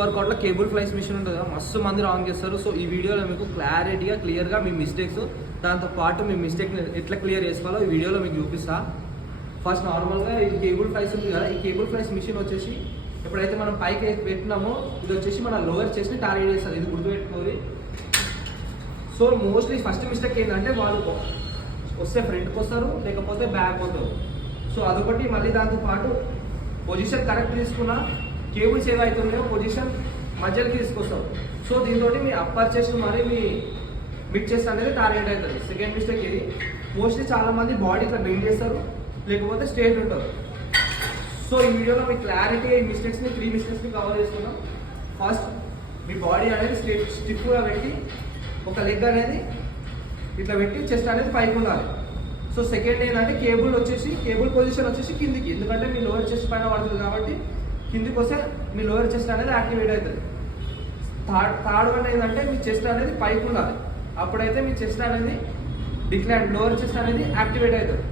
వర్కౌట్లో cable flies machine ఉంటుంది కదా, మస్తు మంది రాంగ్ చేస్తారు. సో ఈ వీడియోలో మీకు క్లారిటీగా క్లియర్గా మీ మిస్టేక్స్, దాంతో పాటు మీ మిస్టేక్ని ఎట్లా క్లియర్ చేసుకోవాలో ఈ వీడియోలో మీకు చూపిస్తా. ఫస్ట్ నార్మల్గా ఈ కేబుల్ ఫ్లైస్ ఉంది కదా, ఈ కేబుల్ ఫ్లైస్ మిషన్ వచ్చేసి ఎప్పుడైతే మనం పైకి పెట్టినామో ఇది వచ్చేసి మన లోవర్ చెస్ట్ని టార్గెట్ చేస్తుంది. ఇది గుర్తుపెట్టుకోవాలి. సో మోస్ట్లీ ఫస్ట్ మిస్టేక్ ఏంటంటే వాళ్ళు వస్తే ఫ్రంట్కి వస్తారు, లేకపోతే బ్యాక్ పోతారు. సో అదొకటి. మళ్ళీ దాంతో పాటు పొజిషన్ కరెక్ట్ తీసుకున్నా కేబుల్స్ ఏవైతున్నాయో పొజిషన్ మధ్యలోకి తీసుకొస్తారు. సో దీంతో మీ అప్పర్ చెస్ట్ మరి మీ మిడ్ చెస్ట్ అనేది టార్గెట్ అవుతుంది. సెకండ్ మిస్టేక్ ఇది. మోస్ట్లీ చాలామంది బాడీ ఇట్లా బెండ్ చేస్తారు, లేకపోతే స్ట్రేట్ ఉంటారు. సో ఈ వీడియోలో మీ క్లారిటీ ఈ మిస్టేక్స్ని 3 మిస్టేక్స్ని కవర్ చేసుకున్నాం. ఫస్ట్ మీ బాడీ అనేది స్టిఫ్గా పెట్టి ఒక లెగ్ అనేది ఇట్లా పెట్టి చెస్ట్ అనేది పైకి ఉండాలి. సో సెకండ్ ఏంటంటే కేబుల్ పొజిషన్ వచ్చేసి కిందికి, ఎందుకంటే మీ లోవర్ చెస్ట్ పైన పడుతుంది కాబట్టి కిందికి వస్తే మీ లోవర్ చెస్ట్ అనేది యాక్టివేట్ అవుతుంది. థర్డ్ వన్ ఏంటంటే మీ చెస్ట్ అనేది పైకి ఉండాలి, అప్పుడైతే మీ చెస్ట్ అనేది డిక్లైన్, లోవర్ చెస్ట్ అనేది యాక్టివేట్ అవుతుంది.